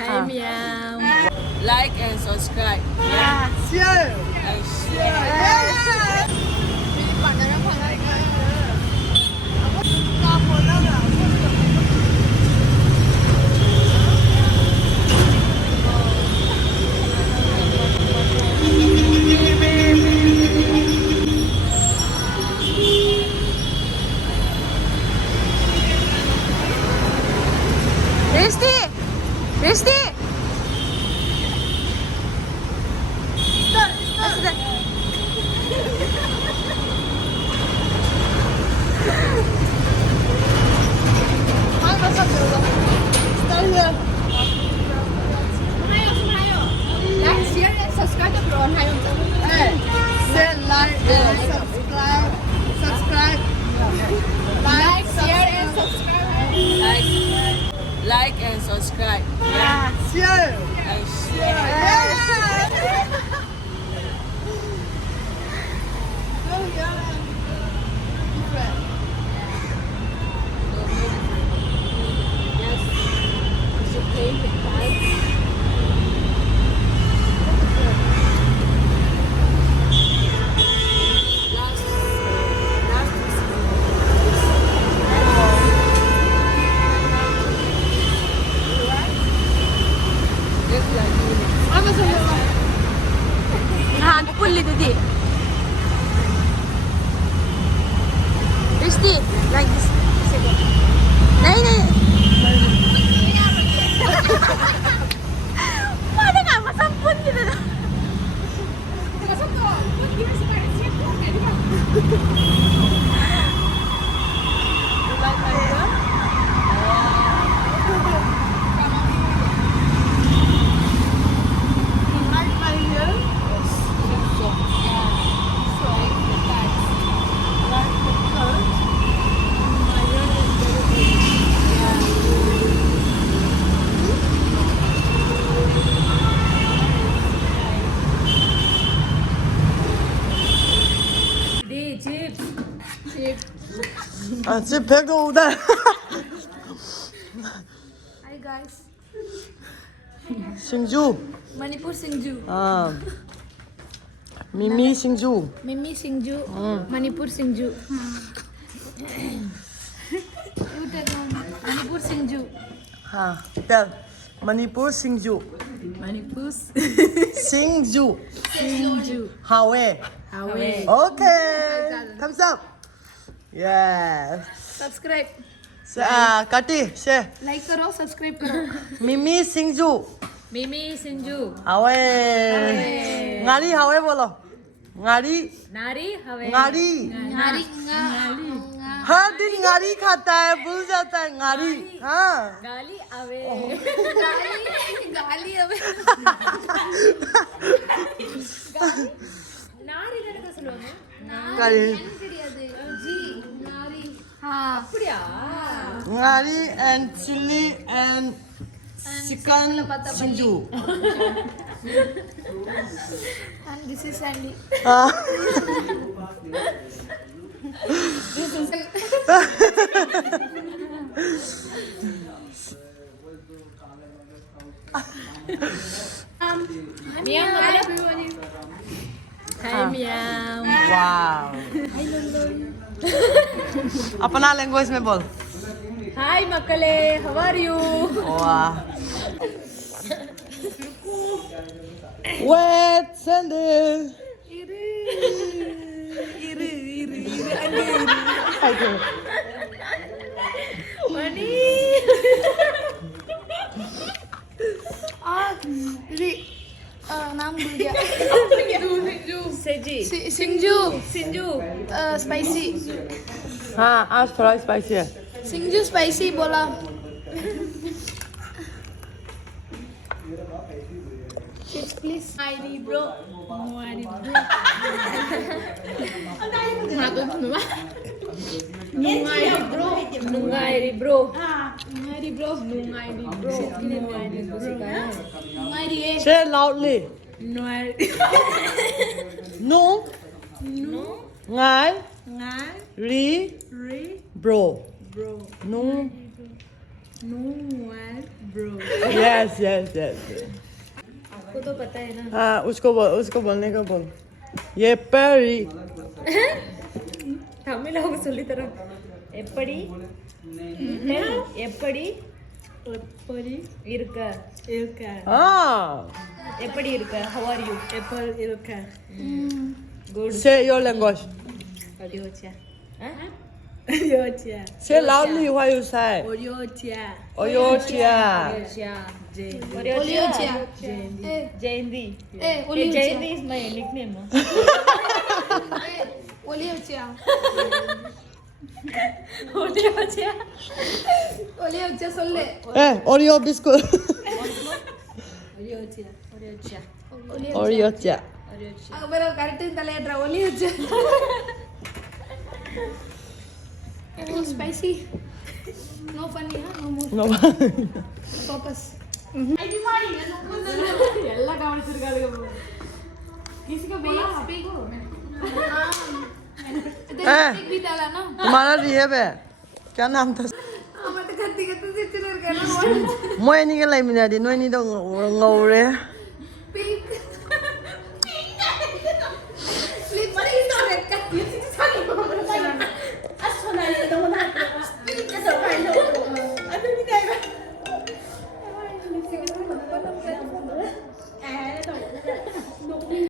Hi Miam. Like and subscribe. Yeah. Share. And share. Yes. Risti! Like, share and subscribe cho Abrouad hay không? Share, like and subscribe. Subscribe. Like, share and subscribe. Like and subscribe. Yeah. Share. And share. Pulli didi. Risti, like this. Nahi. Mana nga masampun gitu. Chip 백도 오다. Hi guys. Singju. Manipur Singju. Mimi Singju. Mimi Singju. Manipur Singju. Manipur Singju. Tell. Manipur Singju. Manipur Singju. Singju. Haokhare. Haokhare. Okay. Thumbs up. Yes. Subscribe. Kati, share. Like करो, subscribe करो. Mimi Singju. Mimi Singju. Haokhare. Ngari Haokhare बोलो. Ngari. Nari Hawe. Ngari. Ngari हर दिन ngari खाता है, भूल जाता है ngari. हाँ. Gali Awe. गाली अबे. Nari தான சொல்லுவாங்க. Ngari. जी नारी. हाँ. அப்படியா? Ngari and chili and chicken Singju. And this is Sandy. Miam Hi Miam. Wow. अपना लैंग्वेज में बोल. Hi Makale, how are you? Wow. Wet sandal. Mani. नाम भूल गया. Seji. सिंजू. Sinju. स्पाइसी. हाँ आज थोड़ा स्पाइसी है. सिंजू स्पाइसी बोला. Chips please. ID bro. ID bro. Nungai bro. Nungai bro. Nungai bro. Nungai bro. Nungai ye. Say loudly. Nungai. No. No. Ngai. Ngai. Ri. Re. Bro. Bro. No. Nungai bro. Yes, yes, yes. आपको तो पता है ना हाँ उसको बोलने का बोल ये परी तमिल होगा சொல்லி தரேன் எப்படி எப்படி எப்படி இருக்க இருக்க ah எப்படி இருக்க how are you எப்படி இருக்க good say your language Odiocha Odiocha say loudly what you say Odiocha Oyotia Odiocha Jayandi Jayandi is my nickname Odiocha Odiocha Odiocha சொல்லு Oreo biscuit Odiocha Oreo அவர correct தலையட்ற Odiocha Oh spicy no funny no more no focus ಎಲ್ಲ ಗಮನಿಸಿರ್ಗಾಲಿಗೆ किसी को बोला speak speak भी डाला ना तुम्हारा रिहेब है क्या नाम था मत करती के तू चिल्लर करना मोय नहीं के लाई मिना दी नोय नहीं तो ngầu re